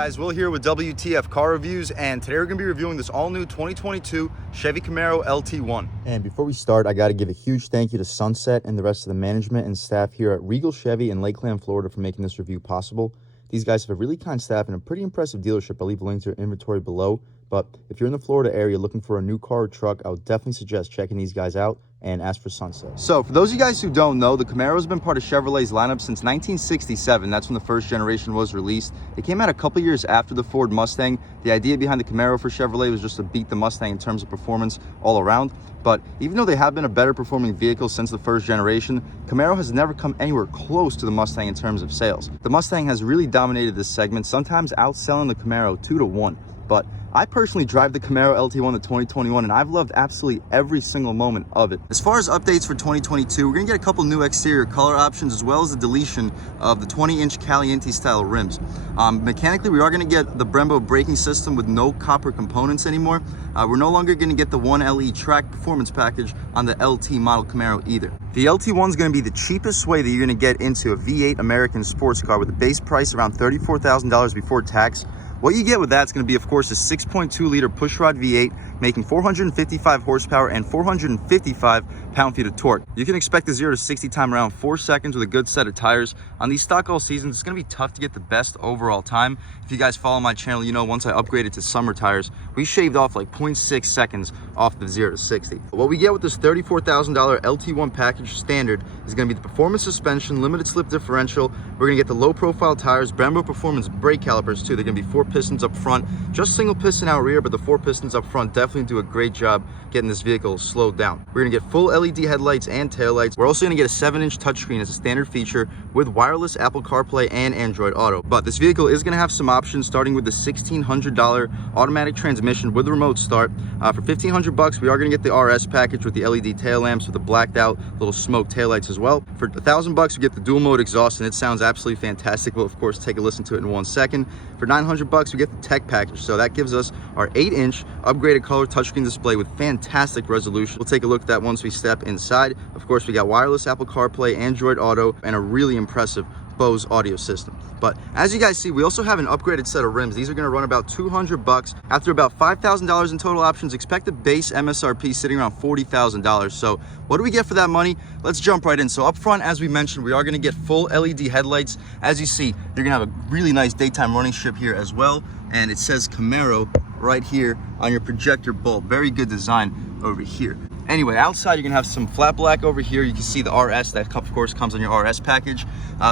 guys, Will here with W.T.F Car Reviews, and today we're going to be reviewing this all-new 2022 Chevy Camaro LT1. And before we start, I got to give a huge thank you to Sunset and the rest of the management and staff here at Regal Chevy in Lakeland, Florida for making this review possible. These guys have a really kind staff and a pretty impressive dealership. I'll leave a link to their inventory below. But if you're in the Florida area looking for a new car or truck, I would definitely suggest checking these guys out and ask for Sunset. So for those of you guys who don't know, the Camaro has been part of Chevrolet's lineup since 1967. That's when the first generation was released. It came out a couple years after the Ford Mustang. The idea behind the Camaro for Chevrolet was just to beat the Mustang in terms of performance all around. But even though they have been a better performing vehicle since the first generation, Camaro has never come anywhere close to the Mustang in terms of sales. The Mustang has really dominated this segment, sometimes outselling the Camaro 2-to-1. But I personally drive the Camaro LT1 the 2021, and I've loved absolutely every single moment of it. As far as updates for 2022, we're gonna get a couple new exterior color options, as well as the deletion of the 20-inch Caliente style rims. Mechanically, we are gonna get the Brembo braking system with no copper components anymore. We're no longer gonna get the 1LE track performance package on the LT model Camaro either. The LT1 is gonna be the cheapest way that you're gonna get into a V8 American sports car, with a base price around $34,000 before tax. What you get with that is going to be, of course, a 6.2-liter pushrod V8, making 455 horsepower and 455 pound-feet of torque. You can expect the 0 to 60 time around 4 seconds with a good set of tires. On these stock all seasons, it's going to be tough to get the best overall time. If you guys follow my channel, you know once I upgraded to summer tires, we shaved off like 0.6 seconds off the 0 to 60. What we get with this $34,000 LT1 package standard is going to be the performance suspension, limited slip differential. We're going to get the low-profile tires, Brembo performance brake calipers too. They're going to be 4 pistons up front, just single piston out rear, but the 4 pistons up front definitely do a great job getting this vehicle slowed down. We're gonna get full LED headlights and taillights. We're also gonna get a 7-inch touchscreen as a standard feature with wireless Apple CarPlay and Android Auto. But this vehicle is gonna have some options, starting with the $1,600 automatic transmission with remote start. For $1,500, we are gonna get the RS package with the LED tail lamps with the blacked out little smoke taillights as well. For $1,000, we get the dual mode exhaust, and it sounds absolutely fantastic. We'll of course take a listen to it in 1 second. For $900, we get the tech package. So that gives us our 8-inch upgraded color touchscreen display with fantastic resolution. We'll take a look at that once we step inside. Of course, we got wireless Apple CarPlay, Android Auto, and a really impressive Bose audio system. But as you guys see, we also have an upgraded set of rims. These are going to run about $200. After about $5,000 in total options, expect the base MSRP sitting around $40,000. So what do we get for that money? Let's jump right in. So up front, as we mentioned, we are going to get full LED headlights. As you see, you're going to have a really nice daytime running strip here as well, and it says Camaro right here on your projector bulb. Very good design over here. Anyway, outside you're gonna have some flat black over here. You can see the RS, that of course comes on your RS package.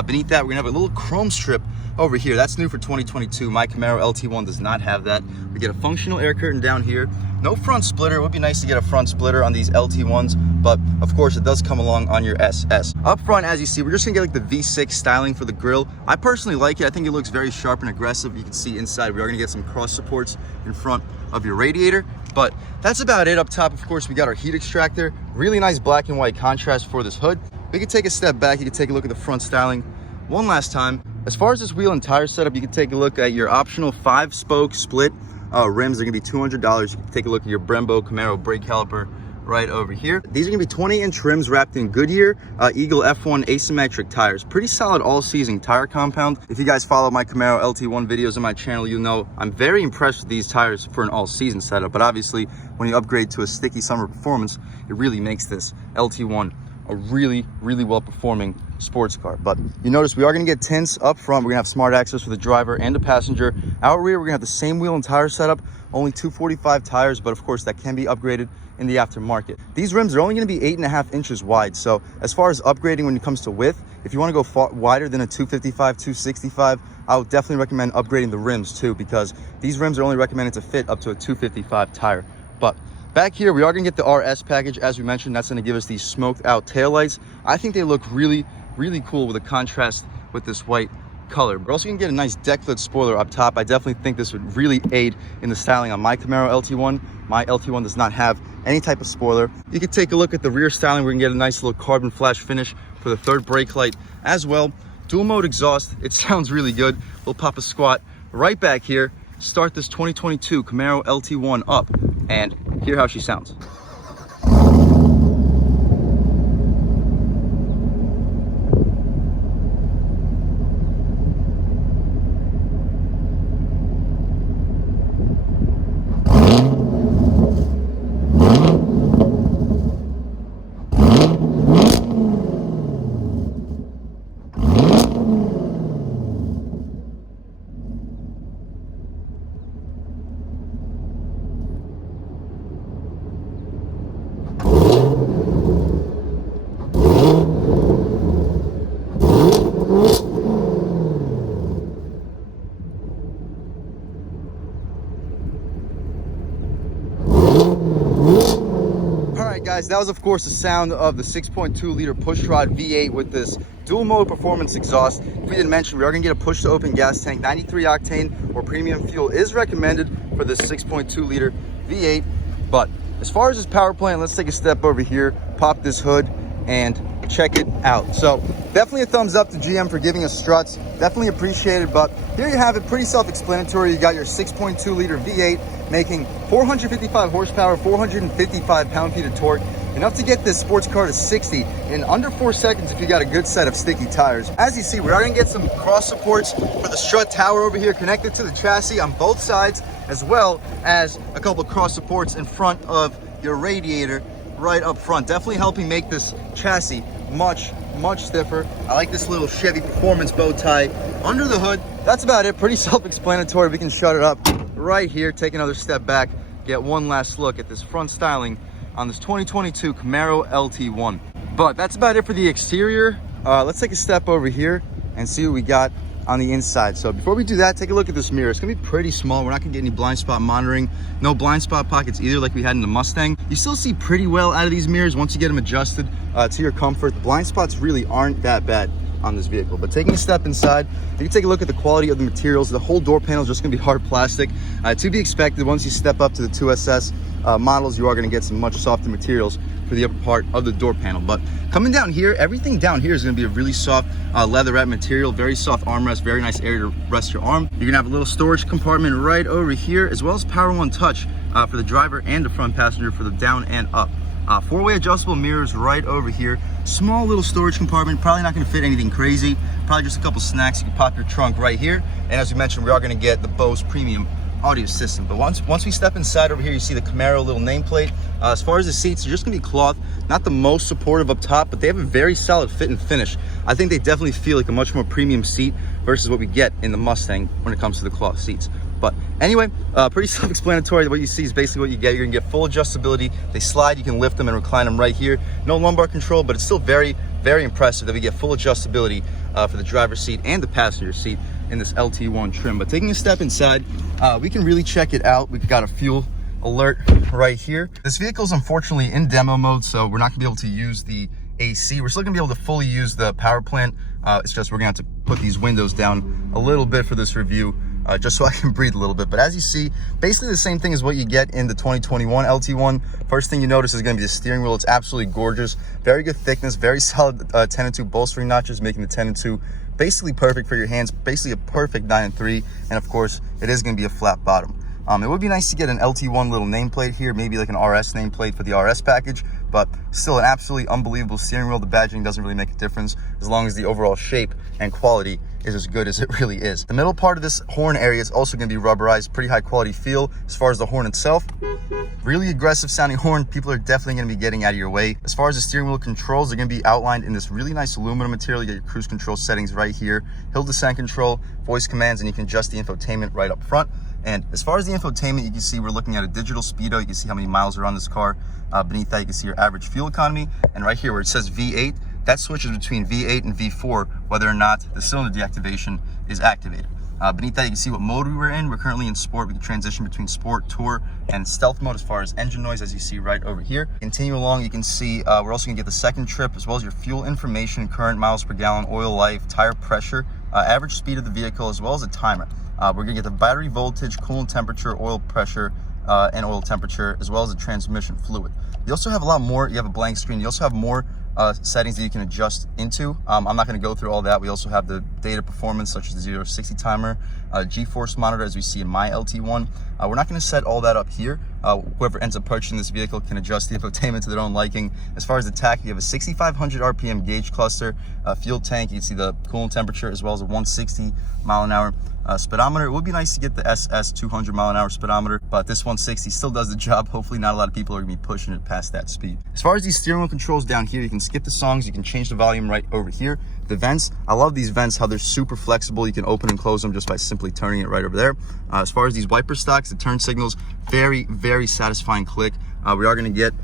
Beneath that, we're gonna have a little chrome strip over here. That's new for 2022. My Camaro LT1 does not have that. We get a functional air curtain down here. No front splitter. It would be nice to get a front splitter on these LT1s, but of course it does come along on your SS. Up front, as you see, we're just gonna get like the V6 styling for the grille. I personally like it. I think it looks very sharp and aggressive. You can see inside we are gonna get some cross supports in front of your radiator, but that's about it. Up top, of course, we got our heat extractor. Really nice black and white contrast for this hood. We can take a step back. You can take a look at the front styling one last time. As far as this wheel and tire setup, you can take a look at your optional 5-spoke split rims. They're gonna be $200. You can take a look at your Brembo Camaro brake caliper right over here. These are gonna be 20-inch rims wrapped in Goodyear Eagle F1 asymmetric tires. Pretty solid all-season tire compound. If you guys follow my Camaro LT1 videos on my channel, you'll know I'm very impressed with these tires for an all-season setup. But obviously, when you upgrade to a sticky summer performance, it really makes this LT1 a really, really well-performing sports car. But you notice we are going to get tints up front. We're going to have smart access for the driver and the passenger. Out rear, we're going to have the same wheel and tire setup, only 245 tires, but of course that can be upgraded in the aftermarket. These rims are only going to be 8.5 inches wide. So as far as upgrading when it comes to width, if you want to go far wider than a 255, 265, I would definitely recommend upgrading the rims too, because these rims are only recommended to fit up to a 255 tire. But back here, we are going to get the RS package. As we mentioned, that's going to give us these smoked out taillights. I think they look really, really cool with a contrast with this white color. We're also going to get a nice deck lid spoiler up top. I definitely think this would really aid in the styling on my Camaro LT1. My LT1 does not have any type of spoiler. You can take a look at the rear styling. We're going to get a nice little carbon flash finish for the third brake light as well. Dual mode exhaust. It sounds really good. We'll pop a squat right back here, start this 2022 Camaro LT1 up, and hear how she sounds. Alright guys, that was of course the sound of the 6.2 liter pushrod V8 with this dual mode performance exhaust. We didn't mention we are going to get a push to open gas tank. 93 octane or premium fuel is recommended for this 6.2 liter V8. But as far as this power plant, let's take a step over here, pop this hood and check it out. So definitely a thumbs up to GM for giving us struts, definitely appreciated. But here you have it, pretty self-explanatory. You got your 6.2 liter V8 making 455 horsepower, 455 pound-feet of torque, enough to get this sports car to 60 in under 4 seconds if you got a good set of sticky tires. As you see, we are going to get some cross supports for the strut tower over here connected to the chassis on both sides, as well as a couple of cross supports in front of your radiator right up front, definitely helping make this chassis much stiffer. I like this little Chevy performance bow tie under the hood. That's about it, pretty self-explanatory. We can shut it up right here, take another step back, get one last look at this front styling on this 2022 Camaro LT1. But that's about it for the exterior. Let's take a step over here and see what we got on the inside. So before we do that, take a look at this mirror. It's gonna be pretty small. We're not gonna get any blind spot monitoring, no blind spot pockets either like we had in the Mustang. You still see pretty well out of these mirrors once you get them adjusted to your comfort. The blind spots really aren't that bad on this vehicle. But taking a step inside, you can take a look at the quality of the materials. The whole door panel is just gonna be hard plastic. To be expected, once you step up to the 2SS models, you are gonna get some much softer materials for the upper part of the door panel. But coming down here, everything down here is going to be a really soft leatherette material, very soft armrest, very nice area to rest your arm. You're gonna have a little storage compartment right over here, as well as Power One Touch for the driver and the front passenger for the down and up. Four-way adjustable mirrors right over here. Small little storage compartment, probably not going to fit anything crazy, probably just a couple snacks. You can pop your trunk right here, and as we mentioned, we are going to get the Bose premium audio system. But once we step inside over here, you see the Camaro little nameplate. As far as the seats, they're just gonna be cloth, not the most supportive up top, but they have a very solid fit and finish. I think they definitely feel like a much more premium seat versus what we get in the Mustang when it comes to the cloth seats. But anyway, pretty self-explanatory. What you see is basically what you get. You're gonna get full adjustability. They slide, you can lift them and recline them right here. No lumbar control, but it's still very impressive that we get full adjustability for the driver's seat and the passenger seat in this LT1 trim. But taking a step inside, we can really check it out. We've got a fuel alert right here. This vehicle is unfortunately in demo mode, so we're not gonna be able to use the AC. We're still gonna be able to fully use the power plant. It's just we're gonna have to put these windows down a little bit for this review, just so I can breathe a little bit. But as you see, basically the same thing as what you get in the 2021 LT1. First thing you notice is gonna be the steering wheel. It's absolutely gorgeous. Very good thickness, very solid 10-2 bolstering notches, making the 10-2 basically perfect for your hands, basically a perfect 9-3. And of course, it is gonna be a flat bottom. It would be nice to get an LT1 little nameplate here, maybe like an RS nameplate for the RS package, but still an absolutely unbelievable steering wheel. The badging doesn't really make a difference as long as the overall shape and quality is as good as it really is. The middle part of this horn area is also going to be rubberized, pretty high quality feel. As far as the horn itself, really aggressive sounding horn. People are definitely going to be getting out of your way. As far as the steering wheel controls, they're going to be outlined in this really nice aluminum material. You get your cruise control settings right here, hill descent control, voice commands, and you can adjust the infotainment right up front. And as far as the infotainment, you can see we're looking at a digital speedo. You can see how many miles are on this car. Beneath that, you can see your average fuel economy. And right here where it says V8, that switches between V8 and V4, whether or not the cylinder deactivation is activated. Beneath that, you can see what mode we were in. We're currently in sport. We can transition between sport, tour, and stealth mode as far as engine noise, as you see right over here. Continue along, you can see we're also gonna get the second trip, as well as your fuel information, current miles per gallon, oil life, tire pressure, average speed of the vehicle, as well as a timer. We're gonna get the battery voltage, coolant temperature, oil pressure, and oil temperature, as well as the transmission fluid. You also have a lot more. You have a blank screen. You also have more settings that you can adjust into. I'm not going to go through all that. We also have the data performance, such as the 0 to 60 timer, G-force monitor, as we see in my LT1. We're not going to set all that up here. Whoever ends up purchasing this vehicle can adjust the infotainment to their own liking. As far as the tach, you have a 6,500 RPM gauge cluster, fuel tank. You can see the coolant temperature, as well as a 160 mile an hour speedometer. It would be nice to get the SS 200 mile an hour speedometer, but this 160 still does the job. Hopefully not a lot of people are gonna be pushing it past that speed. As far as these steering wheel controls down here, you can skip the songs, you can change the volume right over here. The vents, I love these vents, how they're super flexible. You can open and close them just by simply turning it right over there. As far as these wiper stocks, the turn signals, very satisfying click. We are gonna get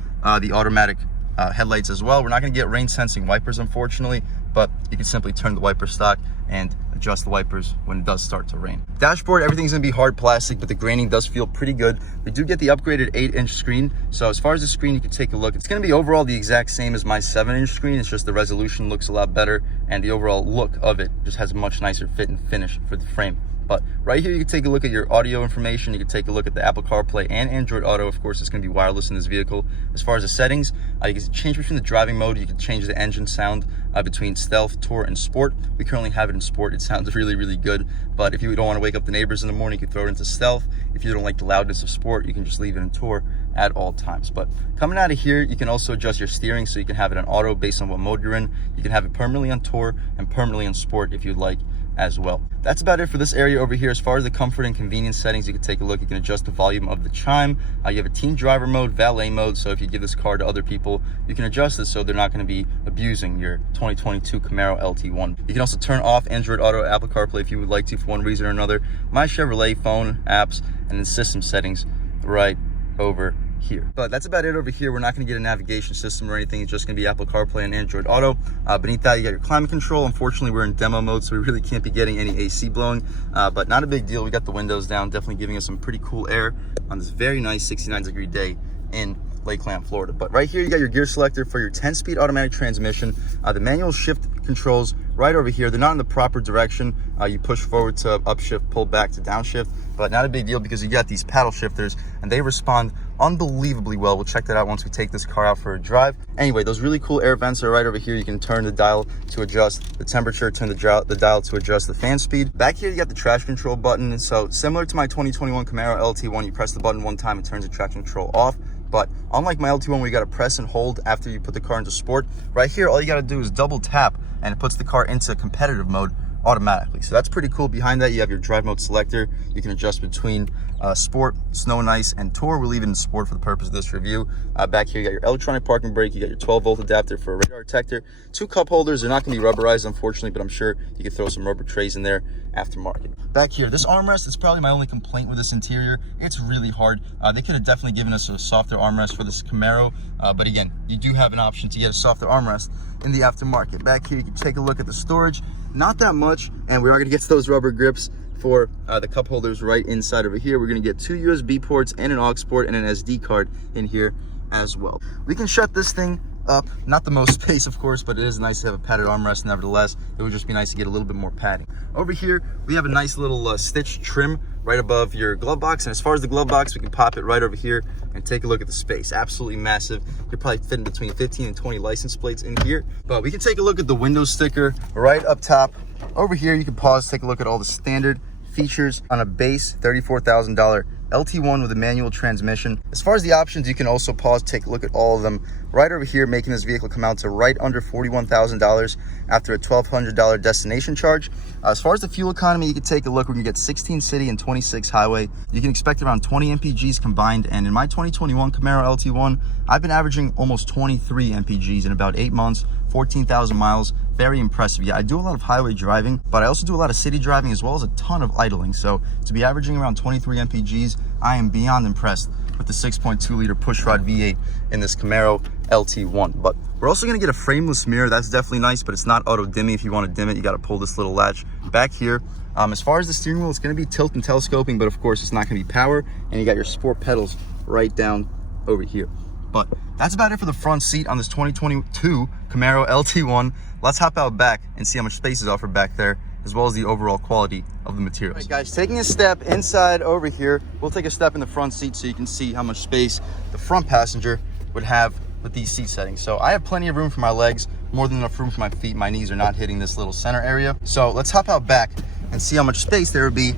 the automatic headlights as well. We're not going to get rain sensing wipers, unfortunately, but you can simply turn the wiper stock and adjust the wipers when it does start to rain. Dashboard, everything's going to be hard plastic, but the graining does feel pretty good. We do get the upgraded 8-inch screen, so as far as the screen, you can take a look. It's going to be overall the exact same as my 7-inch screen. It's just the resolution looks a lot better, and the overall look of it just has a much nicer fit and finish for the frame. But right here, you can take a look at your audio information. You can take a look at the Apple CarPlay and Android Auto. Of course, it's going to be wireless in this vehicle. As far as the settings, you can change between the driving mode. You can change the engine sound between Stealth, Tour, and Sport. We currently have it in Sport. It sounds really, really good. But if you don't want to wake up the neighbors in the morning, you can throw it into Stealth. If you don't like the loudness of Sport, you can just leave it in Tour at all times. But coming out of here, you can also adjust your steering, so you can have it on auto based on what mode you're in. You can have it permanently on Tour and permanently on Sport if you'd like as well. That's about it for this area over here. As far as the comfort and convenience settings, you can take a look. You can adjust the volume of the chime. You have a teen driver mode, valet mode, so if you give this car to other people, you can adjust this so they're not going to be abusing your 2022 Camaro LT1. You can also turn off Android Auto, Apple CarPlay if you would like to for one reason or another. My Chevrolet phone, apps, and then system settings right over here. But that's about it over here. We're not going to get a navigation system or anything. It's just going to be Apple CarPlay and Android Auto. Beneath that, you got your climate control. Unfortunately, we're in demo mode, so we really can't be getting any AC blowing, but not a big deal. We got the windows down, definitely giving us some pretty cool air on this very nice 69-degree day in Lakeland, Florida. But right here, you got your gear selector for your 10-speed automatic transmission. The manual shift controls right over here. They're not in the proper direction. You push forward to upshift, pull back to downshift, but not a big deal because you got these paddle shifters and they respond unbelievably well. We'll check that out once we take this car out for a drive. Anyway, those really cool air vents are right over here. You can turn the dial to adjust the temperature, turn the dial to adjust the fan speed. Back here, you got the traction control button. So similar to my 2021 Camaro LT1, you press the button one time, it turns the traction control off. But unlike my LT1, where you got to press and hold after you put the car into Sport, right here, all you got to do is double tap and it puts the car into competitive mode automatically. So that's pretty cool. Behind that, you have your drive mode selector. You can adjust between Sport, Snow and Ice, and Tour. We're leaving in Sport for the purpose of this review. Back here, you got your electronic parking brake. You got your 12-volt adapter for a radar detector. 2 cup holders. They're not going to be rubberized, unfortunately, but I'm sure you can throw some rubber trays in there aftermarket. Back here, this armrest is probably my only complaint with this interior. It's really hard. They could have definitely given us a softer armrest for this Camaro, but again, you do have an option to get a softer armrest in the aftermarket. Back here, you can take a look at the storage. Not that much, and we are going to get to those rubber grips for the cup holders right inside over here. We're going to get 2 USB ports and an aux port and an SD card in here as well. We can shut this thing up. Not the most space, of course, but it is nice to have a padded armrest nevertheless. It would just be nice to get a little bit more padding. Over here, we have a nice little stitch trim right above your glove box. And as far as the glove box, we can pop it right over here and take a look at the space. Absolutely massive. You're probably fitting between 15 and 20 license plates in here. But we can take a look at the window sticker right up top. Over here, you can pause, take a look at all the standard features on a base $34,000 LT1 with a manual transmission. As far as the options, you can also pause, take a look at all of them right over here, making this vehicle come out to right under $41,000 after a $1,200 destination charge. As far as the fuel economy, you can take a look. We can get 16 city and 26 highway. You can expect around 20 mpgs combined, and in my 2021 Camaro LT1, I've been averaging almost 23 mpgs in about 8 months, 14,000 miles. Very impressive. Yeah, I do a lot of highway driving, but I also do a lot of city driving as well as a ton of idling. So to be averaging around 23 mpgs, I am beyond impressed with the 6.2 liter pushrod V8 in this Camaro LT1. But we're also going to get a frameless mirror. That's definitely nice, but it's not auto dimming. If you want to dim it, you got to pull this little latch back here. As far as the steering wheel, it's going to be tilt and telescoping, but of course it's not going to be power. And you got your Sport pedals right down over here. But that's about it for the front seat on this 2022 Camaro LT1. Let's hop out back and see how much space is offered back there, as well as the overall quality of the materials. All right, guys, taking a step inside over here, we'll take a step in the front seat so you can see how much space the front passenger would have with these seat settings. So I have plenty of room for my legs, more than enough room for my feet. My knees are not hitting this little center area. So let's hop out back and see how much space there would be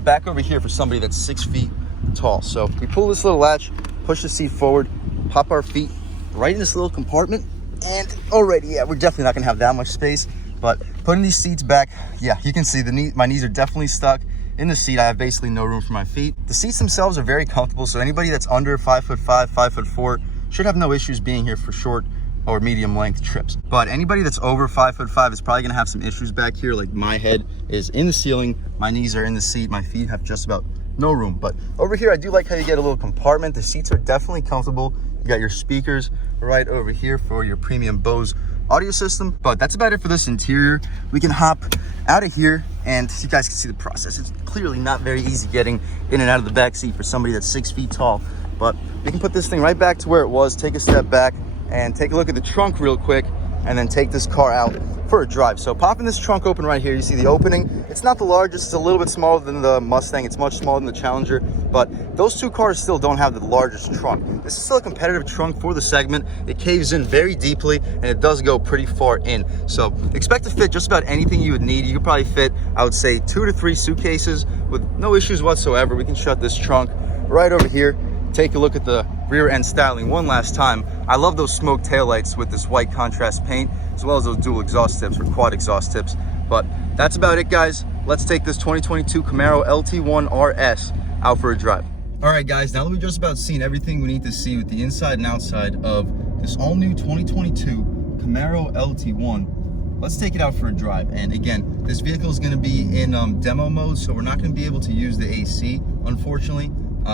back over here for somebody that's 6 feet tall. So we pull this little latch, push the seat forward, pop our feet right in this little compartment, and already, yeah, we're definitely not gonna have that much space. But putting these seats back, yeah, you can see my knees are definitely stuck in the seat. I have basically no room for my feet. The seats themselves are very comfortable, so anybody that's under 5'5", 5'4", should have no issues being here for short or medium length trips. But anybody that's over 5'5" is probably gonna have some issues back here. Like my head is in the ceiling, my knees are in the seat, my feet have just about no room. But over here, I do like how you get a little compartment. The seats are definitely comfortable. You got your speakers right over here for your premium Bose audio system. But that's about it for this interior. We can hop out of here and you guys can see the process. It's clearly not very easy getting in and out of the back seat for somebody that's 6 feet tall. But we can put this thing right back to where it was, take a step back and take a look at the trunk real quick, and then take this car out for a drive. So popping this trunk open right here, you see the opening. It's not the largest, it's a little bit smaller than the Mustang. It's much smaller than the Challenger, but those two cars still don't have the largest trunk. This is still a competitive trunk for the segment. It caves in very deeply and it does go pretty far in. So expect to fit just about anything you would need. You could probably fit, I would say, 2 to 3 suitcases with no issues whatsoever. We can shut this trunk right over here. Take a look at the rear end styling one last time. I love those smoke taillights with this white contrast paint, as well as those dual exhaust tips or quad exhaust tips. But that's about it, guys. Let's take this 2022 Camaro LT1 RS out for a drive. All right, guys, now that we've just about seen everything we need to see with the inside and outside of this all new 2022 Camaro LT1, let's take it out for a drive. And again, this vehicle is going to be in demo mode, so we're not going to be able to use the AC, unfortunately.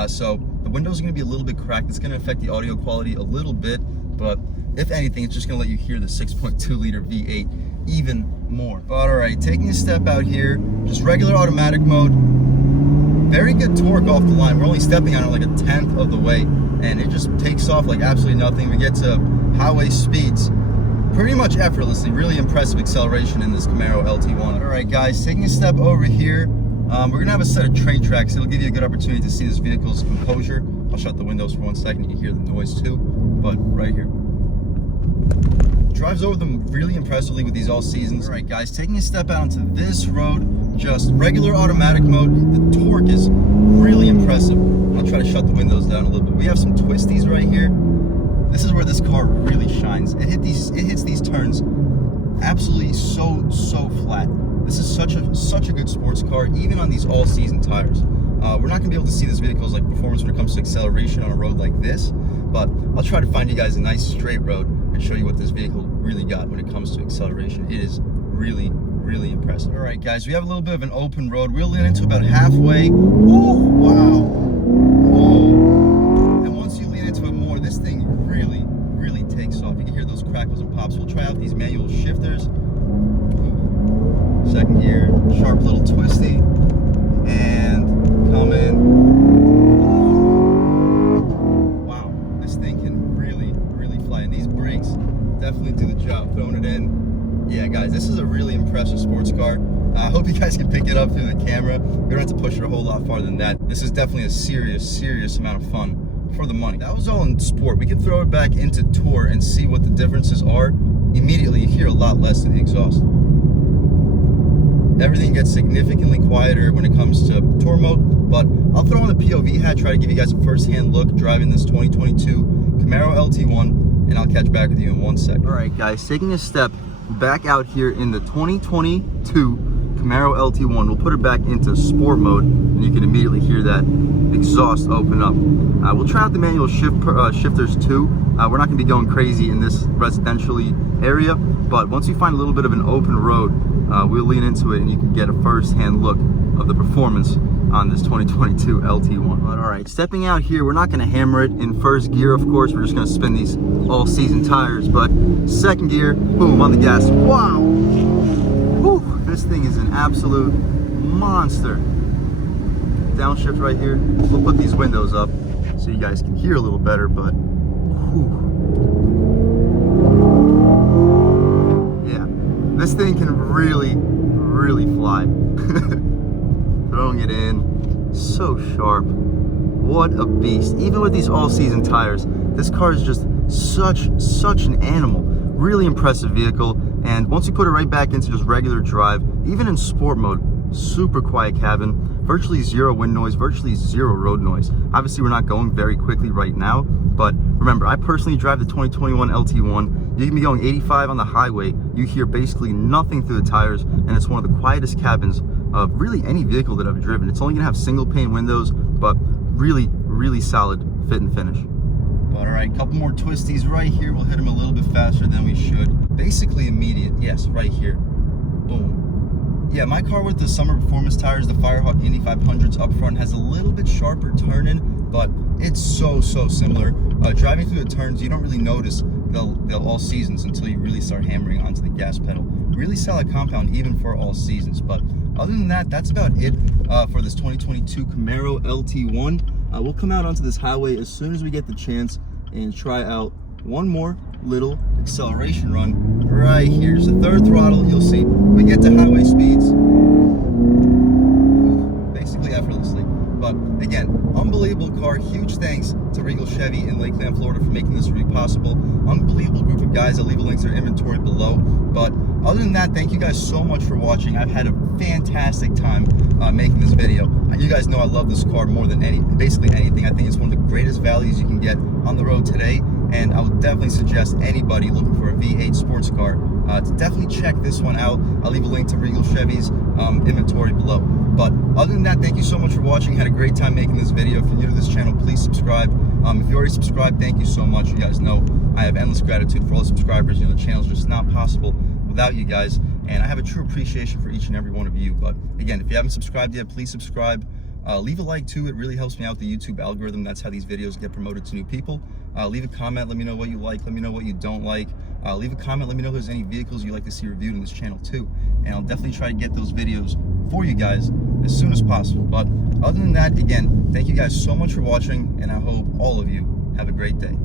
So the windows are going to be a little bit cracked. It's going to affect the audio quality a little bit, but if anything, it's just going to let you hear the 6.2 liter V8 even more. But all right, taking a step out here, just regular automatic mode. Very good torque off the line. We're only stepping on it like 1/10 of the way, and it just takes off like absolutely nothing. We get to highway speeds pretty much effortlessly. Really impressive acceleration in this Camaro LT1. All right, guys, taking a step over here. We're gonna have a set of train tracks. It'll give you a good opportunity to see this vehicle's composure. I'll shut the windows for 1 second. You can hear the noise too, but right here. Drives over them really impressively with these all seasons. All right, guys, taking a step out onto this road, just regular automatic mode. The torque is really impressive. I'll try to shut the windows down a little bit. We have some twisties right here. This is where this car really shines. It hits these turns absolutely so flat. This is such a good sports car, even on these all-season tires. We're not going to be able to see this vehicle's like performance when it comes to acceleration on a road like this, but I'll try to find you guys a nice straight road and show you what this vehicle really got when it comes to acceleration. It is really impressive. All right, guys, we have a little bit of an open road. We'll lean into about halfway. Ooh, wow. Whoa. And once you lean into it more, this thing really takes off. You can hear those crackles and pops. We'll try out these manual shifters. Second gear, sharp little twisty, and come in. Wow, this thing can really fly, and these brakes definitely do the job, throwing it in. Yeah, guys, this is a really impressive sports car. I hope you guys can pick it up through the camera. We don't have to push it a whole lot farther than that. This is definitely a serious amount of fun for the money. That was all in sport. We can throw it back into tour and see what the differences are. Immediately, you hear a lot less to the exhaust. Everything gets significantly quieter when it comes to tour mode, but I'll throw on the POV hat, try to give you guys a first-hand look driving this 2022 Camaro LT1, and I'll catch back with you in 1 second. All right, guys, taking a step back out here in the 2022 Camaro LT1. We'll put it back into sport mode, and you can immediately hear that exhaust open up. We'll try out the manual shifters too. We're not going to be going crazy in this residentially area, but once we find a little bit of an open road, we'll lean into it and you can get a first-hand look of the performance on this 2022 LT1. But all right, stepping out here, we're not going to hammer it in first gear, of course. We're just going to spin these all-season tires, but second gear, boom, on the gas. Wow! Whew, this thing is an absolute monster. Downshift right here. We'll put these windows up so you guys can hear a little better, but whew. Yeah, this thing can really fly. Throwing it in, so sharp. What a beast. Even with these all-season tires, this car is just such an animal. Really impressive vehicle, and once you put it right back into just regular drive, even in sport mode, super quiet cabin, virtually zero wind noise, virtually zero road noise. Obviously, we're not going very quickly right now, but remember, I personally drive the 2021 LT1. You can be going 85 on the highway. You hear basically nothing through the tires, and it's one of the quietest cabins of really any vehicle that I've driven. It's only gonna have single pane windows, but really solid fit and finish. But all right, couple more twisties right here. We'll hit them a little bit faster than we should. Basically immediate, yes, right here. Boom. Yeah, my car with the summer performance tires, the Firehawk Indy 500s up front, has a little bit sharper turn-in, but it's so similar. Driving through the turns, you don't really notice they'll all seasons until you really start hammering onto the gas pedal. Really solid compound even for all seasons. But other than that, that's about it for this 2022 Camaro LT1. We'll come out onto this highway as soon as we get the chance and try out one more little acceleration run right here. Just the third throttle, you'll see we get to highway speeds basically effortlessly. But again, unbelievable car. Huge thanks to Regal Chevy in Lakeland, Florida for making this review possible. Unbelievable group of guys. I'll leave a link to their inventory below. But other than that, thank you guys so much for watching. I've had a fantastic time making this video. You guys know I love this car more than basically anything. I think it's one of the greatest values you can get on the road today. And I would definitely suggest anybody looking for a V8 sports car to definitely check this one out. I'll leave a link to Regal Chevy's inventory below. But other than that, thank you so much for watching. Had a great time making this video. If you're new to this channel, please subscribe. If you already subscribed, thank you so much. You guys know I have endless gratitude for all the subscribers. You know, the channel's just not possible without you guys. And I have a true appreciation for each and every one of you. But again, if you haven't subscribed yet, please subscribe. Leave a like too. It really helps me out the YouTube algorithm. That's how these videos get promoted to new people. Leave a comment. Let me know what you like. Let me know what you don't like. Leave a comment. Let me know if there's any vehicles you'd like to see reviewed in this channel too. And I'll definitely try to get those videos for you guys as soon as possible. But other than that, again, thank you guys so much for watching, and I hope all of you have a great day.